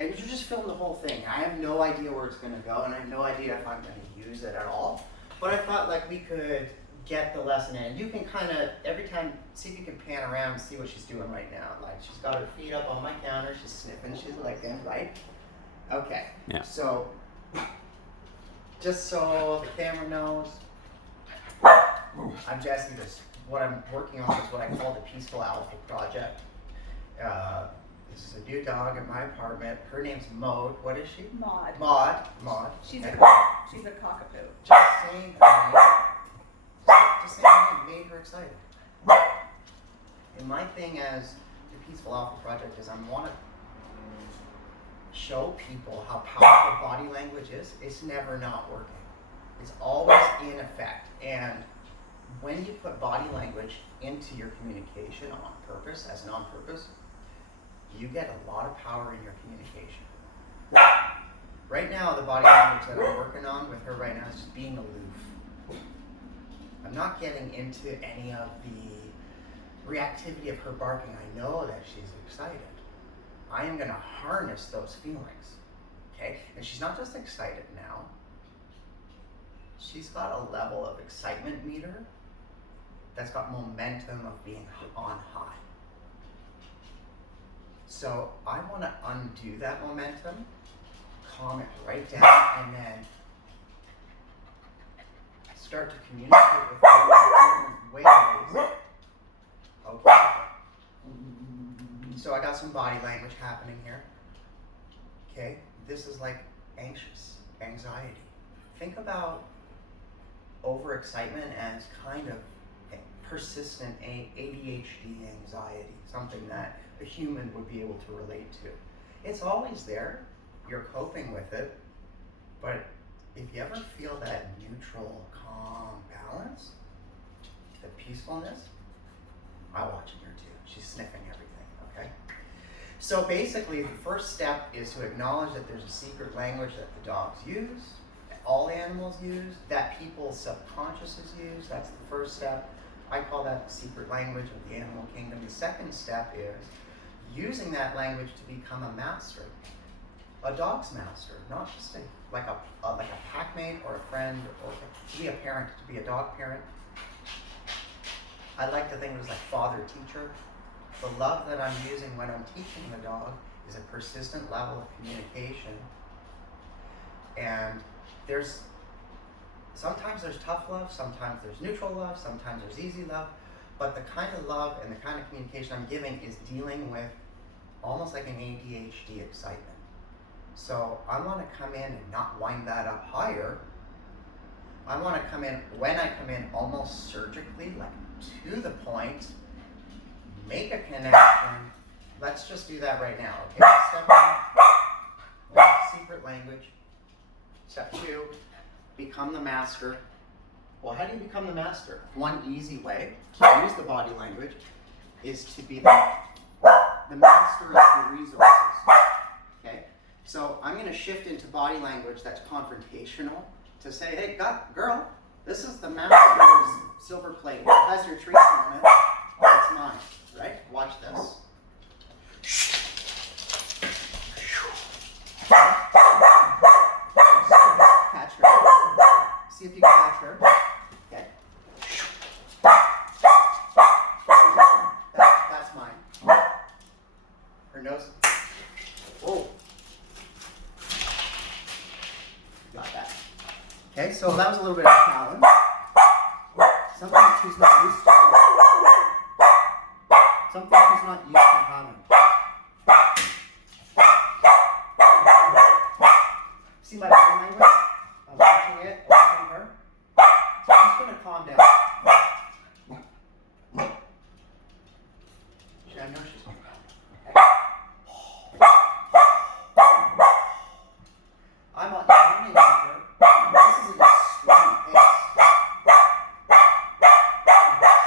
And you just film the whole thing. I have no idea where it's going to go, and I have no idea if I'm going to use it at all. But I thought like we could get the lesson in. You can kind of, every time, see if you can pan around and see what she's doing right now. Like she's got her feet up on my counter, she's sniffing, she's licking, right? Okay. Yeah. So, just so the camera knows, I'm Jesse. What I'm working on is what I call the Peaceful Alpha Project. This is a new dog in my apartment. Her name's Maud. What is she? Maud. Maud. She's okay. she's a cockapoo. Just saying her name. Just saying her name made her excited. And my thing as the Peaceful Alpha Project is I want to show people how powerful body language is. It's never not working. It's always in effect. And when you put body language into your communication on purpose, as an on purpose, you get a lot of power in your communication. Right now, the body language that I'm working on with her right now is just being aloof. I'm not getting into any of the reactivity of her barking. I know that she's excited. I am going to harness those feelings, okay? And she's not just excited now. She's got a level of excitement meter that's got momentum of being on high. So I want to undo that momentum, calm it right down, and then start to communicate with her in different ways. Okay. So I got some body language happening here. Okay. This is like anxious, anxiety. Think about overexcitement as kind of persistent ADHD anxiety, something that a human would be able to relate to. It's always there. You're coping with it. But if you ever feel that neutral, calm balance, the peacefulness, I watch it here too. She's sniffing everything, okay? So basically, the first step is to acknowledge that there's a secret language that the dogs use, that all animals use, that people's subconsciouses use. That's the first step. I call that the secret language of the animal kingdom. The second step is using that language to become a master, a dog's master, not just like a pack mate or a friend, or to be a parent, to be a dog parent. I like to think of it as like father-teacher. The love that I'm using when I'm teaching the dog is a persistent level of communication. And sometimes there's tough love, sometimes there's neutral love, sometimes there's easy love, but the kind of love and the kind of communication I'm giving is dealing with almost like an ADHD excitement. So I want to come in and not wind that up higher. I want to come in, when I come in, almost surgically, like to the point, make a connection. Let's just do that right now, okay? Step one, secret language. Step two, become the master. Well, how do you become the master? One easy way to use the body language is to be the master of the resources. Okay? So I'm going to shift into body language that's confrontational to say, hey, girl, this is the master's silver plate. It has your treats on it. It's mine, right? Watch this. Catch her. See if you catch her. Okay. That's mine. Her nose. Whoa. Got that. Okay, so that was a little bit of a challenge. Something she's not used to. Something she's not used to having. See my body language? I'm watching it, watching her. So I'm just going to calm down. I know she's going to I'm not yawning at her. This is an extreme pace.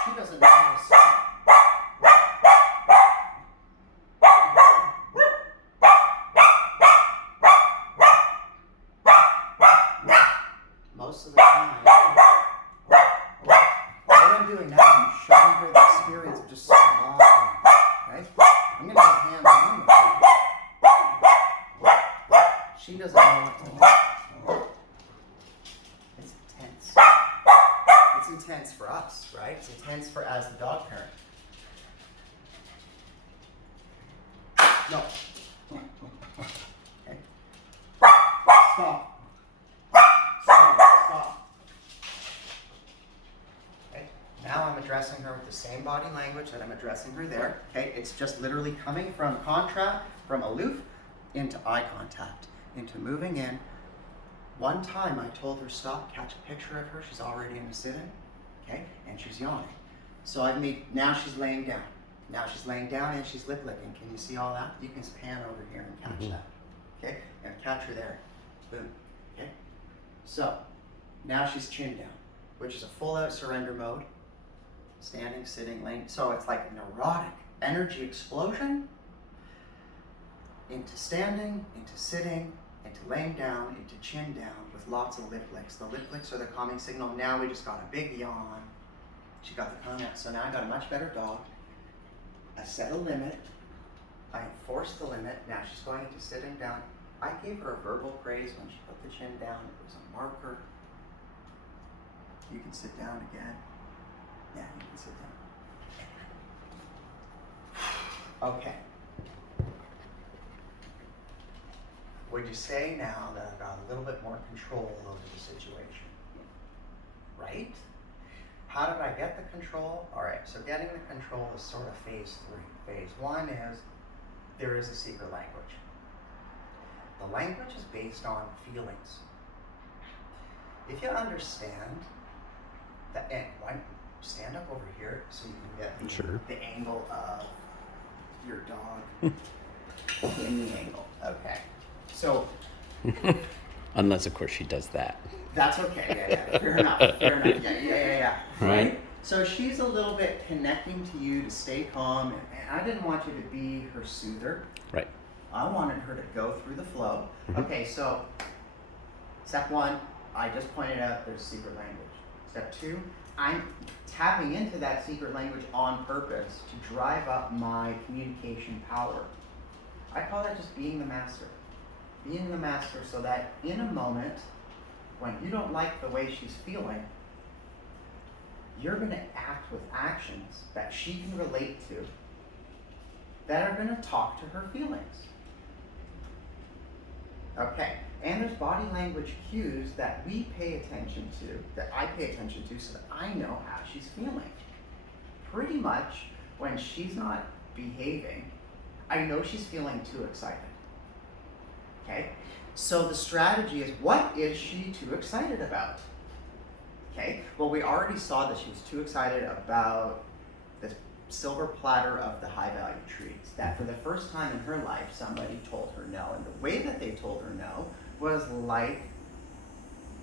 She doesn't know how to stop. Most of the time, what I'm doing now, I'm showing her the experience of just small things, right? I'm going to get hands-on with her. She doesn't know what to do. It's intense. It's intense for us, right? It's intense for as the dog parent. No. Okay. Stop. Stop. Okay. Now I'm addressing her with the same body language that I'm addressing her there. Okay. It's just literally coming from contrast, from aloof into eye contact, into moving in. One time I told her stop, catch a picture of her. She's already in a sitting. Okay. And she's yawning. So now she's laying down. Now she's laying down and she's lip licking. Can you see all that? You can pan over here and catch that. Okay? And catch her there. Boom. Okay? So, now she's chin down, which is a full out surrender mode. Standing, sitting, laying. So it's like a neurotic energy explosion into standing, into sitting, into laying down, into chin down with lots of lip licks. The lip licks are the calming signal. Now we just got a big yawn. She got the comment. So now I got a much better dog. I set a limit. I enforced the limit. Now she's going into sitting down. I gave her a verbal praise when she put the chin down. It was a marker. You can sit down again. Yeah, you can sit down. Okay. Would you say now that I've got a little bit more control over the situation? Right? How did I get the control? All right, so getting the control is sort of phase 3. Phase 1 is there is a secret language. The language is based on feelings. If you understand that, and stand up over here so you can get the angle of your dog in the angle. Okay. So. Unless, of course, she does that. That's okay. Yeah. Fair enough. Yeah. Right? So she's a little bit connecting to you to stay calm, and I didn't want you to be her soother. Right. I wanted her to go through the flow. Mm-hmm. Okay, so step 1, I just pointed out there's secret language. Step 2, I'm tapping into that secret language on purpose to drive up my communication power. I call that just being the master. Being the master so that in a moment when you don't like the way she's feeling, you're going to act with actions that she can relate to that are going to talk to her feelings. Okay, and there's body language cues that we pay attention to, that I pay attention to so that I know how she's feeling. Pretty much when she's not behaving, I know she's feeling too excited. Okay, so the strategy is, what is she too excited about? Okay, well, we already saw that she was too excited about this silver platter of the high value treats, that for the first time in her life, somebody told her no. And the way that they told her no was like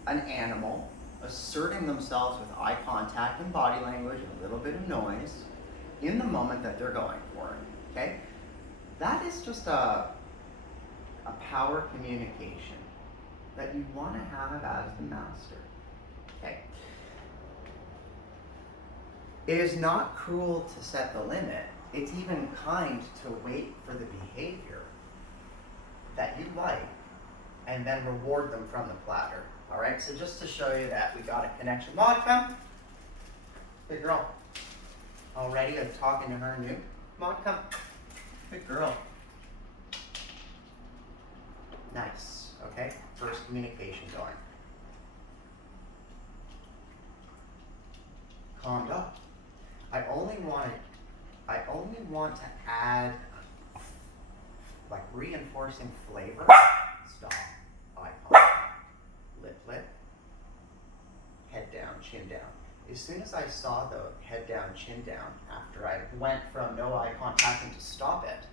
an animal asserting themselves with eye contact and body language and a little bit of noise in the moment that they're going for it. Okay, that is just a power communication that you want to have as the master. Okay. It is not cruel to set the limit. It's even kind to wait for the behavior that you like and then reward them from the platter. All right, so just to show you that we got a connection. Maud, come. Good girl. Already I'm talking to her new. Maud, come. Good girl. Nice. Okay, first communication going. Calmed up. I only want to add like reinforcing flavor. Stop. Eye contact. Lip lit. Head down, chin down. As soon as I saw the head down, chin down, after I went from no eye contact and to stop it,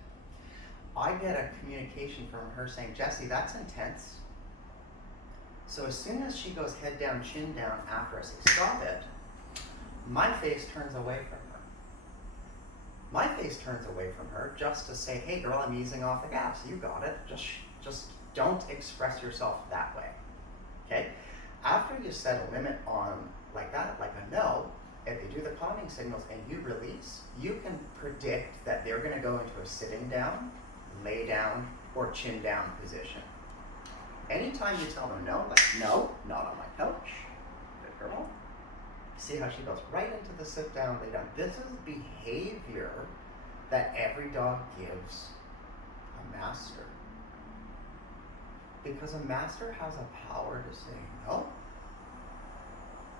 I get a communication from her saying, Jesse, that's intense. So as soon as she goes head down, chin down after I say stop it, my face turns away from her. My face turns away from her just to say, hey girl, I'm easing off the gas. You got it. Just don't express yourself that way. Okay? After you set a limit on like that, like a no, if they do the calming signals and you release, you can predict that they're going to go into a sitting down, lay down, or chin down position. Anytime you tell them no, like, no, not on my couch. Good girl. See how she goes right into the sit down, lay down. This is behavior that every dog gives a master. Because a master has a power to say no.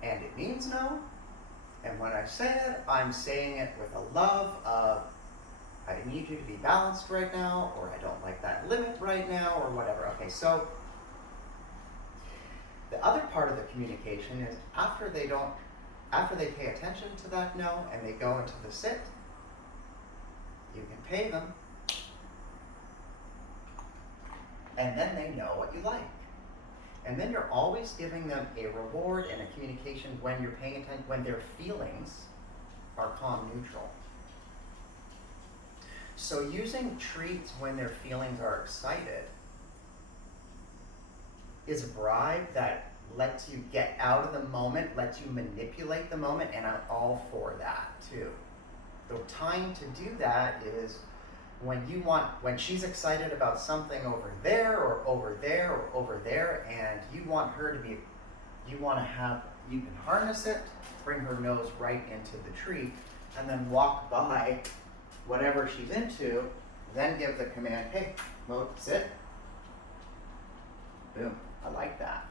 And it means no. And when I say it, I'm saying it with a love of, I need you to be balanced right now, or I don't like that limit right now, or whatever. Okay, so the other part of the communication is after they pay attention to that no and they go into the sit, you can pay them. And then they know what you like. And then you're always giving them a reward and a communication when you're paying attention, when their feelings are calm neutral. So using treats when their feelings are excited is a bribe that lets you get out of the moment, lets you manipulate the moment, and I'm all for that too. The time to do that is when she's excited about something over there or over there or over there, and you can harness it, bring her nose right into the treat, and then walk by whatever she's into, then give the command, hey, mode, sit. Boom, I like that.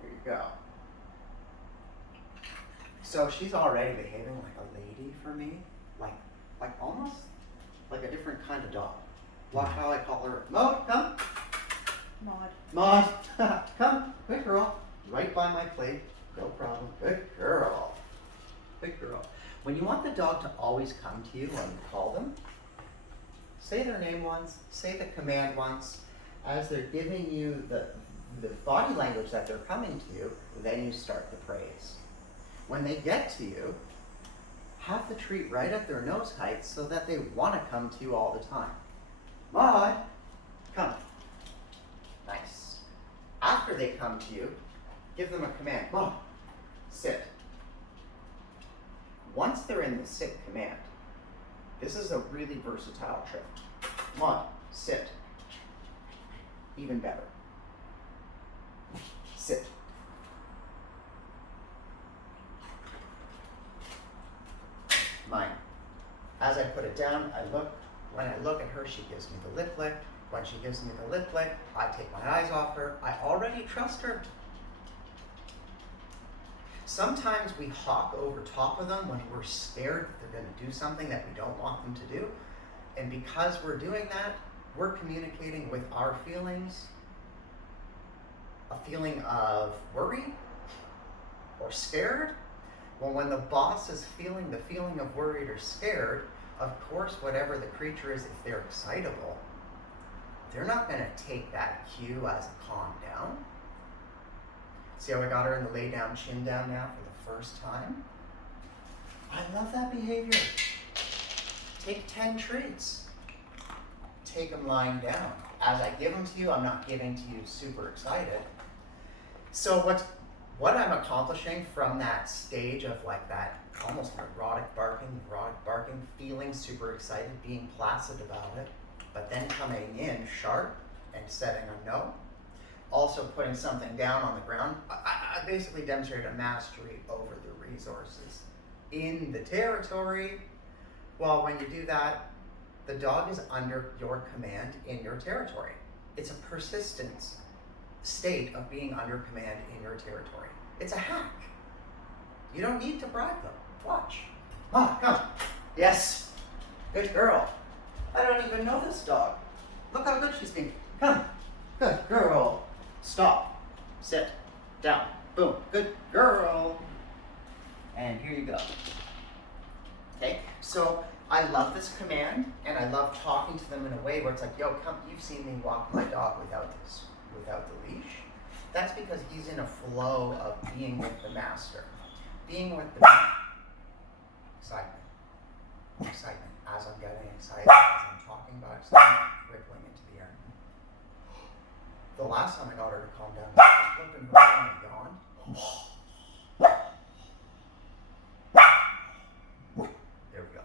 Here you go. So she's already behaving like a lady for me, like almost like a different kind of dog. Watch how I call her. Maud, come. Maud, come. Good girl. Right by my plate. No problem. Good girl. Good girl. When you want the dog to always come to you when you call them, say their name once, say the command once. As they're giving you the body language that they're coming to you, then you start the praise. When they get to you, have the treat right at their nose height so that they want to come to you all the time. Maud, come. Nice. After they come to you, give them a command. Maud, sit. Once they're in the sit command, this is a really versatile trick. Maud, sit. Even better. Sit. Mine. As I put it down, I look. When I look at her, she gives me the lip lick. When she gives me the lip lick, I take my eyes off her. I already trust her. Sometimes we hawk over top of them when we're scared that they're going to do something that we don't want them to do. And because we're doing that, we're communicating with our feelings, a feeling of worry or scared. Well, when the boss is feeling the feeling of worried or scared, of course, whatever the creature is, if they're excitable, they're not going to take that cue as a calm down. See how I got her in the lay down, chin down now for the first time? I love that behavior. Take 10 treats. Take them lying down. As I give them to you, I'm not giving to you super excited. So what I'm accomplishing from that stage of like that almost neurotic barking, feeling super excited, being placid about it, but then coming in sharp and setting a no, also putting something down on the ground, I basically demonstrated a mastery over the resources in the territory. Well, when you do that, the dog is under your command in your territory. It's a persistence state of being under command in your territory. It's a hack. You don't need to bribe them. Watch. Ah, come. Yes. Good girl. I don't even know this dog. Look how good she's being. Come. Good girl. Stop. Sit. Down. Boom. Good girl. And here you go. Okay? So I love this command, and I love talking to them in a way where it's like, yo, come, you've seen me walk my dog without the leash. That's because he's in a flow of being with the master. Being with the excitement. As I'm getting excited, as I'm talking about excitement, rippling into the air. The last time I got her to calm down, I just looked at her and yawned. There we go.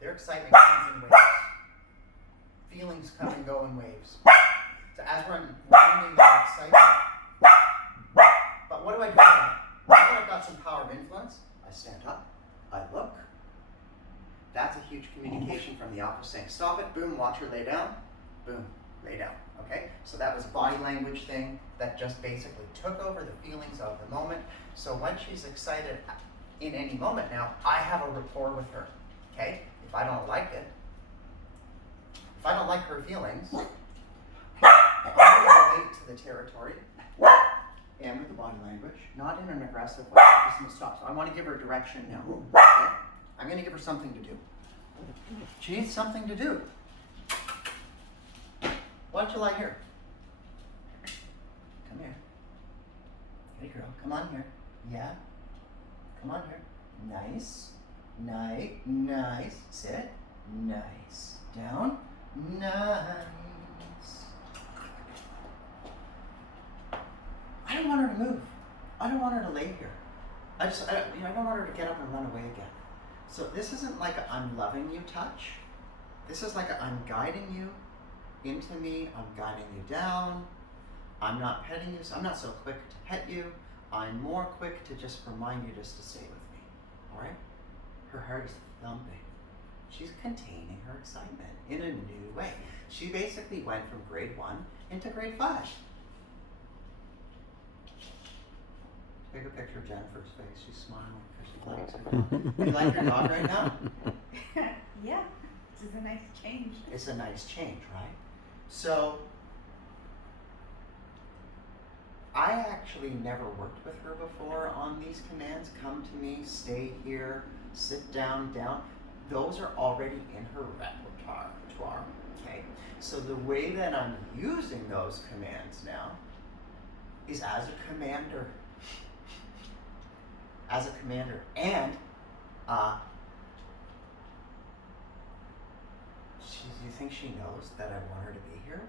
Their excitement comes in waves. Feelings come and go in waves. So as we're unwinding that excitement, but what do I do? Now that I've got some power of influence, I stand up, I look. That's a huge communication from the alpha saying, stop it, boom, watch her lay down, boom, lay down, okay? So that was a body language thing that just basically took over the feelings of the moment. So when she's excited in any moment now, I have a rapport with her, okay? If I don't like it, if I don't like her feelings, I'm going to relate to the territory and with the body language, not in an aggressive way, just going to stop. So I want to give her direction now, okay? I'm going to give her something to do. She needs something to do. Why don't you lie here? Come here. Hey girl, come on here. Yeah? Come on here. Nice. Nice. Sit. Nice. Down. Nice. I don't want her to move. I don't want her to lay here. I don't want her to get up and run away again. So this isn't like a I'm loving you touch. This is like a I'm guiding you into me. I'm guiding you down. I'm not petting you. So I'm not so quick to pet you. I'm more quick to just remind you just to stay with me. All right? Her heart is thumping. She's containing her excitement in a new way. She basically went from grade 1 into grade 5. Take a picture of Jennifer's face. She's smiling because she likes her dog. You like your dog right now? Yeah, this is a nice change. It's a nice change, right? So, I actually never worked with her before on these commands. Come to me, stay here, sit down, down. Those are already in her repertoire, okay? So the way that I'm using those commands now is as a commander. As a commander, and you think she knows that I want her to be here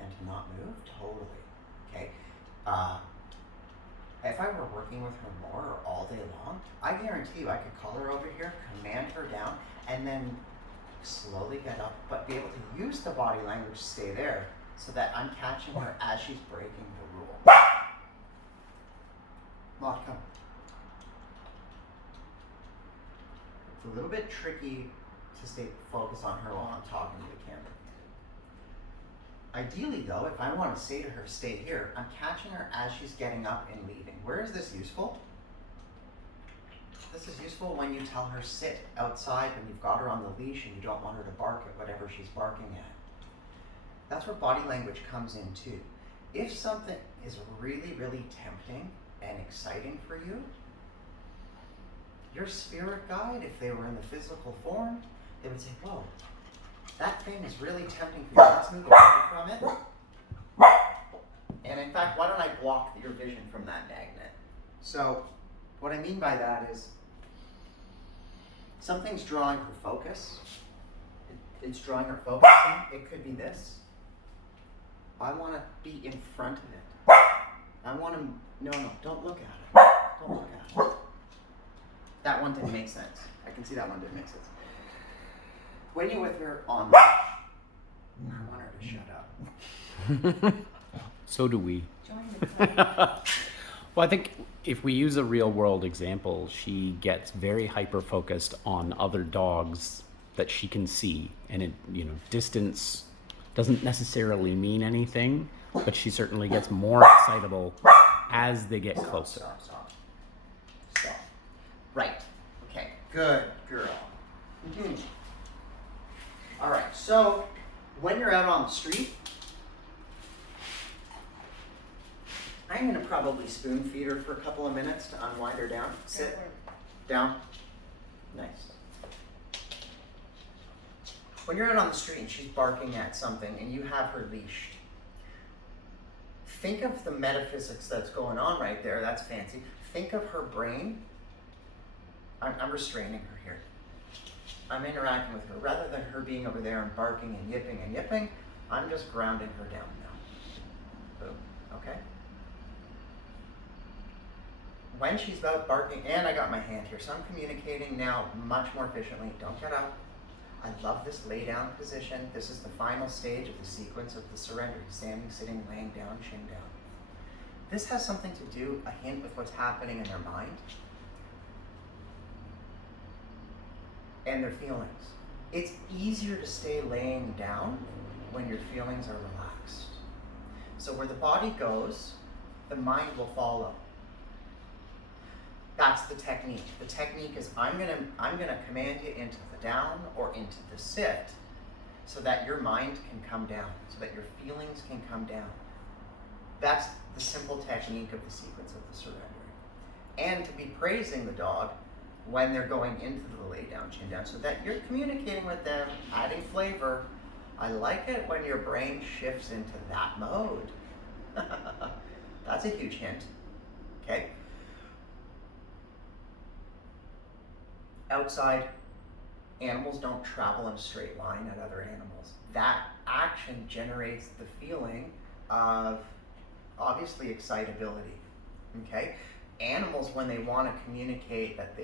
and to not move? Totally, okay? If I were working with her more or all day long, I guarantee you I could call her over here, command her down, and then slowly get up, but be able to use the body language to stay there so that I'm catching her as she's breaking the rule. Maud, come. It's a little bit tricky to stay focused on her while I'm talking to the camera. Ideally though, if I want to say to her, stay here, I'm catching her as she's getting up and leaving. Where is this useful? This is useful when you tell her sit outside when you've got her on the leash and you don't want her to bark at whatever she's barking at. That's where body language comes in too. If something is really, really tempting and exciting for you, your spirit guide, if they were in the physical form, they would say, whoa, that thing is really tempting for you. Let's move away from it. And in fact, why don't I block your vision from that magnet? So what I mean by that is something's drawing her focus. It's drawing her focus in. It could be this. I want to be in front of it. I want to, no, don't look at it. Don't look at it. That one didn't make sense. I can see that one didn't make sense. When you're with her on the I want her to shut up. So do we. Join the club. Well, I think if we use a real world example, she gets very hyper focused on other dogs that she can see, and it, distance doesn't necessarily mean anything, but she certainly gets more excitable as they get closer. Stop. Right. Okay. Good girl. Mm-hmm. All right. So when you're out on the street, I'm going to probably spoon feed her for a couple of minutes to unwind her down. Sit. Down. Nice. When you're out on the street and she's barking at something and you have her leashed, think of the metaphysics that's going on right there. That's fancy. Think of her brain. I'm restraining her here. I'm interacting with her. Rather than her being over there and barking and yipping, I'm just grounding her down now. Boom. Okay? When she's about barking, and I got my hand here, so I'm communicating now much more efficiently. Don't get up. I love this lay down position. This is the final stage of the sequence of the surrender. Standing, sitting, laying down, chin down. This has something to do, a hint, with what's happening in their mind and their feelings. It's easier to stay laying down when your feelings are relaxed. So where the body goes, the mind will follow. That's the technique. The technique is I'm gonna command you into the down or into the sit so that your mind can come down, so that your feelings can come down. That's the simple technique of the sequence of the surrendering. And to be praising the dog when they're going into the lay down, chin down, so that you're communicating with them, adding flavor. I like it when your brain shifts into that mode. That's a huge hint, okay? Outside, animals don't travel in a straight line at other animals. That action generates the feeling of, obviously, excitability, okay? Animals, when they want to communicate that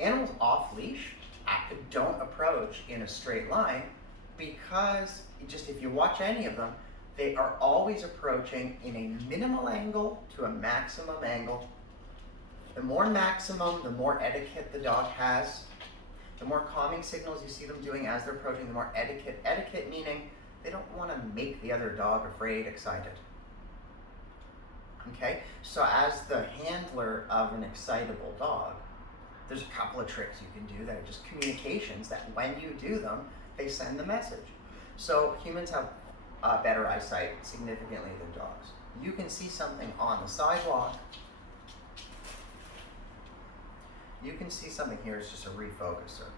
animals off leash don't approach in a straight line, because just if you watch any of them, they are always approaching in a minimal angle to a maximum angle. The more maximum, the more etiquette the dog has. The more calming signals you see them doing as they're approaching, the more etiquette. Etiquette meaning they don't want to make the other dog afraid, excited. Okay? So as the handler of an excitable dog, there's a couple of tricks you can do that are just communications that when you do them, they send the message. So humans have better eyesight significantly than dogs. You can see something on the sidewalk. You can see something here, it's just a refocuser.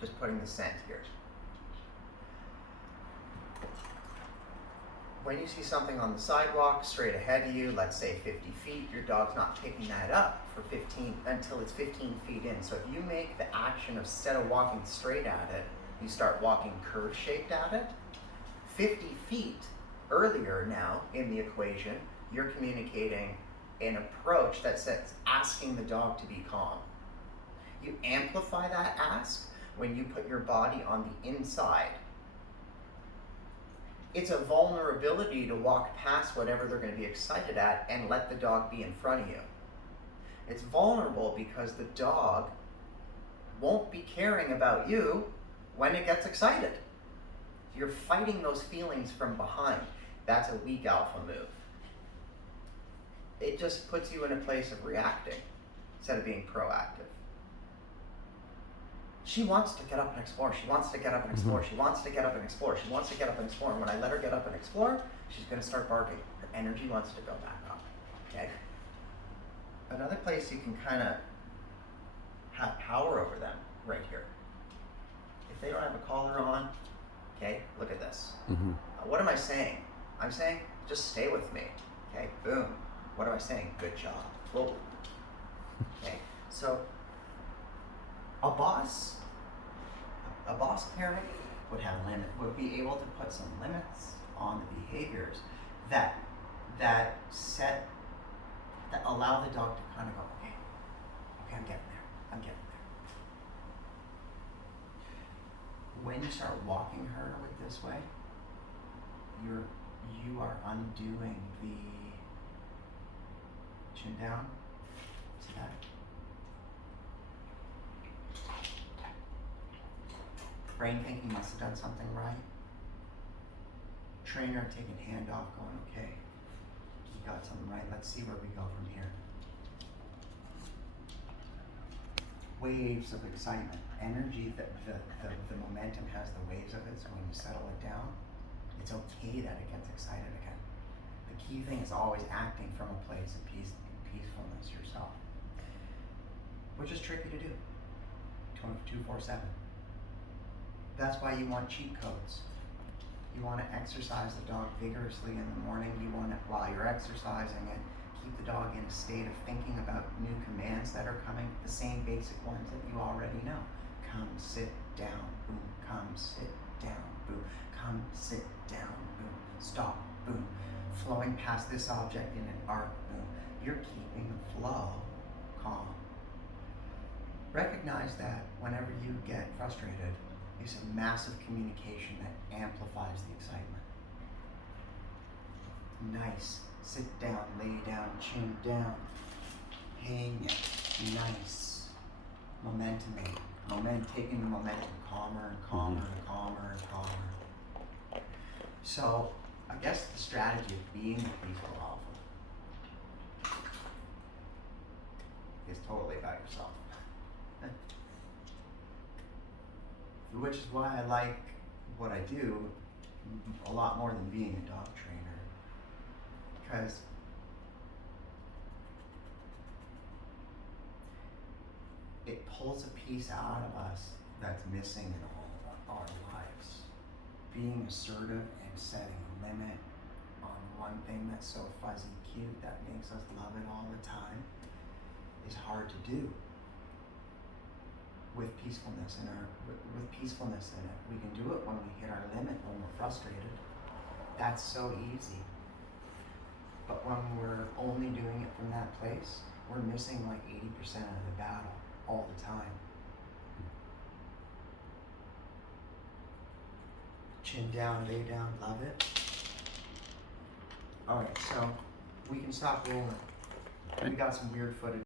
Just putting the scent here. When you see something on the sidewalk straight ahead of you, let's say 50 feet, your dog's not picking that up for 15 until it's 15 feet in. So if you make the action of, instead of walking straight at it, you start walking curve-shaped at it, 50 feet earlier now in the equation, you're communicating an approach that says asking the dog to be calm. You amplify that ask when you put your body on the inside. It's a vulnerability to walk past whatever they're going to be excited at and let the dog be in front of you. It's vulnerable because the dog won't be caring about you when it gets excited. You're fighting those feelings from behind. That's a weak alpha move. It just puts you in a place of reacting instead of being proactive. She wants to get up and explore. She wants to get up and explore. She wants to get up and explore. She wants to get up and explore. And when I let her get up and explore, she's going to start barking. Her energy wants to go back up. Okay? Another place you can kind of have power over them, right here. If they don't have a collar on, okay, look at this. What am I saying? I'm saying, just stay with me. Okay, boom. What am I saying? Good job. Whoa. Okay, so a boss parent would be able to put some limits on the behaviors that allow the dog to kind of go, okay, I'm getting there. When you start walking her with this way, you are undoing the chin down. See that? Brain thinking must have done something right. Trainer taking hand off, going, okay, you got something right. Let's see where we go from here. Waves of excitement, energy, the momentum has the waves of it, so when you settle it down, it's okay that it gets excited again. The key thing is always acting from a place of peace and peacefulness yourself, which is tricky to do 24/7. That's why you want cheat codes. You want to exercise the dog vigorously in the morning. You want to, while you're exercising it, keep the dog in a state of thinking about new commands that are coming, the same basic ones that you already know. Come, sit down, boom. Come, sit down, boom. Come, sit down, boom. Stop, boom. Flowing past this object in an arc, boom. You're keeping the flow calm. Recognize that whenever you get frustrated, it's a massive communication that amplifies the excitement. Nice. Sit down, lay down, chin down. Hang it. Nice. Momentum. Taking the momentum calmer and calmer and calmer and calmer. So, I guess the strategy of being a peaceful alpha is totally about yourself. Which is why I like what I do a lot more than being a dog trainer. Because it pulls a piece out of us that's missing in all of our lives. Being assertive and setting a limit on one thing that's so fuzzy cute that makes us love it all the time is hard to do. With peacefulness in it. We can do it when we hit our limit, when we're frustrated. That's so easy. But when we're only doing it from that place, we're missing like 80% of the battle all the time. Chin down, lay down, love it. Alright, so we can stop rolling. We got some weird footage.